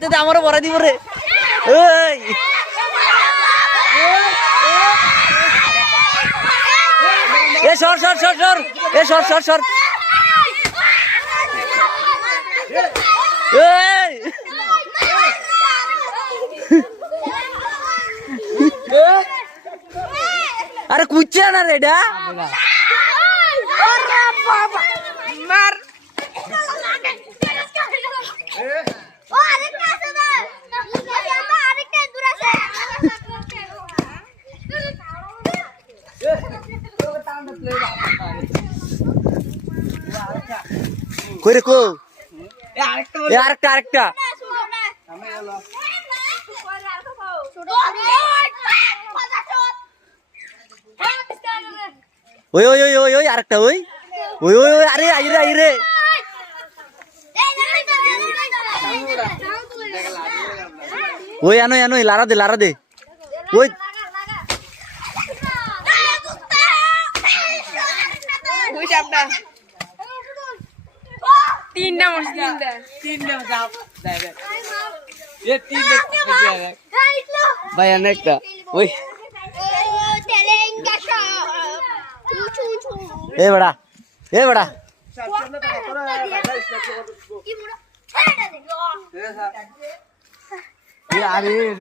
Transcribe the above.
মারতে দে আমারও ভরা দিব রে ওই এ সর সর সর সর এ সর সর সর এই আরে কুচ্চা না রে এটা মার কই রে কো এ আরেকটা আরেকটা ওই ওই ওই ওই ওই আরেকটা ওই ওই ওই ওই আরে আইরে আইরে ওই আনো আনো লারা দে ওই তিনটা ভাই অনেকটা ওই এ বড়া আরে